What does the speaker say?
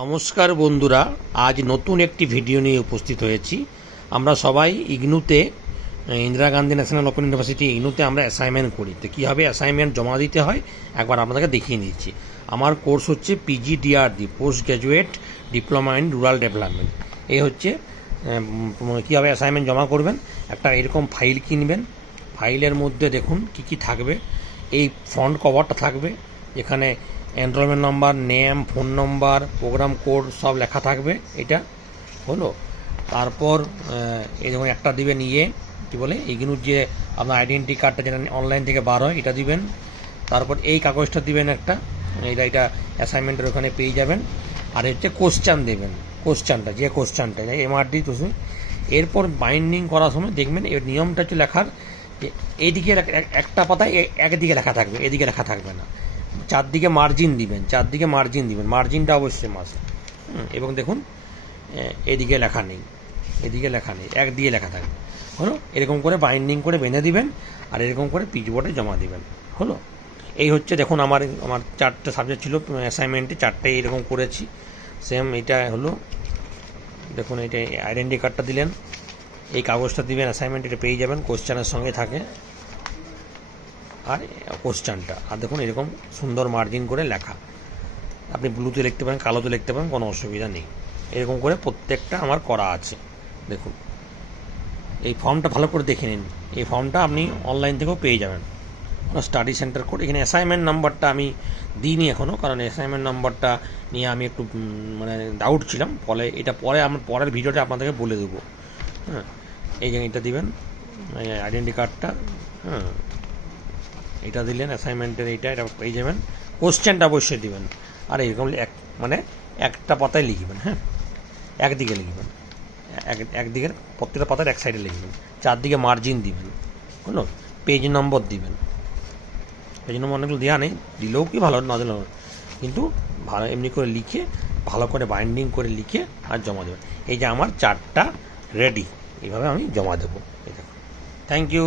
নমস্কার বন্ধুরা, আজ নতুন একটি ভিডিও নিয়ে উপস্থিত হয়েছি। আমরা সবাই ইগনুতে, Indira Gandhi national open university ইগনুতে আমরা অ্যাসাইনমেন্ট করি। তো কীভাবে অ্যাসাইনমেন্ট জমা দিতে হয় একবার আপনাদেরকে দেখিয়ে দিচ্ছি। আমার কোর্স হচ্ছে PGDRD, post graduate diploma in rural development. এই হচ্ছে কীভাবে অ্যাসাইনমেন্ট জমা করবেন। একটা এরকম ফাইল কিনবেন। ফাইলের মধ্যে দেখুন কি কি থাকবে। এই ফ্রন্ট কভারটা থাকবে, যেখানে এনরোলমেন্ট নাম্বার, নেম, ফোন নম্বর, প্রোগ্রাম কোড সব লেখা থাকবে। এটা হলো। তারপর এই যখন একটা দিবেন কী বলে ইগনুর যে আপনার আইডেন্টি কার্ডটা যেটা অনলাইন থেকে বার হয় এটা দিবেন। তারপর এই কাগজটা দিবেন একটা, এটা অ্যাসাইনমেন্টের ওখানে পেয়ে যাবেন। আর হচ্ছে কোশ্চান দেবেন, যে কোশ্চানটা এমআরডি তো। এরপর বাইন্ডিং করার সময় দেখবেন এর নিয়মটা হচ্ছে লেখার যে এইদিকে একটা পাতায় একদিকে লেখা থাকবে, এদিকে লেখা থাকবে না। চারদিকে মার্জিন দিবেন, মার্জিনটা অবশ্যই মাস্ট। এবং দেখুন এদিকে লেখা নেই, একদিকে লেখা থাকবে। হলো। এরকম করে বাইন্ডিং করে বেঁধে দিবেন আর এরকম করে পিচবোর্ডে জমা দিবেন। হলো। এই হচ্ছে দেখুন আমার চারটে সাবজেক্ট ছিল অ্যাসাইনমেন্টে, চারটেই এরকম করেছি। সেম এটা হলো। দেখুন এটা আইডেন্টি কার্ডটা দিলেন, এই কাগজটা দিবেন, অ্যাসাইনমেন্ট এটা পেয়ে যাবেন, কোশ্চেনের সঙ্গে থাকে। আর কোশ্চানটা আর দেখুন এরকম সুন্দর মার্জিন করে লেখা। আপনি ব্লুতে লিখতে পারেন, কালোতে লিখতে পারেন, কোনো অসুবিধা নেই। এরকম করে প্রত্যেকটা আমার করা আছে। দেখুন এই ফর্মটা ভালো করে দেখে নিন। এই ফর্মটা আপনি অনলাইন থেকেও পেয়ে যাবেন। Study centre code. এখানে অ্যাসাইনমেন্ট নাম্বারটা আমি দিইনি এখনও, কারণ অ্যাসাইনমেন্ট নাম্বারটা নিয়ে আমি একটু ডাউট ছিলাম। পরে আমার পরের ভিডিওটা আপনাদেরকে বলে দেবো। হ্যাঁ, এই যে এটা দিবেন, আইডেন্টি কার্ডটা। হ্যাঁ, এটা দিলেন অ্যাসাইনমেন্টের, এটা পেয়ে যাবেন। কোশ্চেনটা অবশ্যই দিবেন। আর এরকম একটা পাতায় লিখবেন। হ্যাঁ, একদিকে লিখবেন, একদিকের প্রত্যেকটা পাতার এক সাইডে লিখবেন। চারদিকে মার্জিন দিবেন। হলো। পেজ নম্বর দিবেন। পেজ নম্বর অনেকগুলো দেওয়া নেই, দিলেও কি ভালো, না দিলেও, কিন্তু ভালো এমনি করে লিখে ভালো করে বাইন্ডিং করে লিখে আর জমা দেবেন। এই যে আমার চারটা রেডি, এইভাবে আমি জমা দেবো। Thank you.